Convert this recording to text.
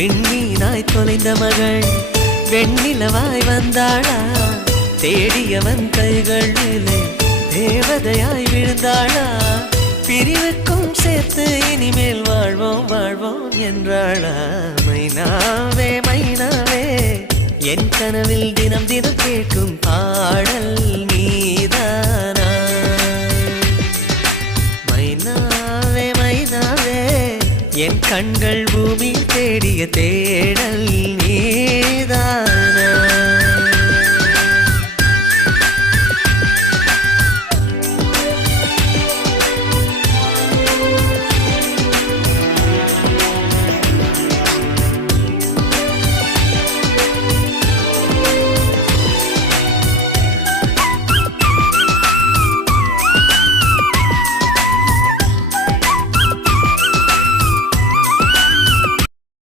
விண்ணீனாய் தொலைந்த மகள் வெண்ணிலவாய் வந்தாளா தேடியவன் கைகளிலே தேவதையாய் விழுந்தாளா பிரிவுக்கும் சேர்த்து இனிமேல் வாழ்வோம் வாழ்வோம் என்றாளா மைனாவே மைனாவே என் கனவில் தினம் தினம் கேட்கும் பாடல் நீதானா மைனாவே மைனாவே என் கண்கள் பூமி தேடிய தேடல் நீதானா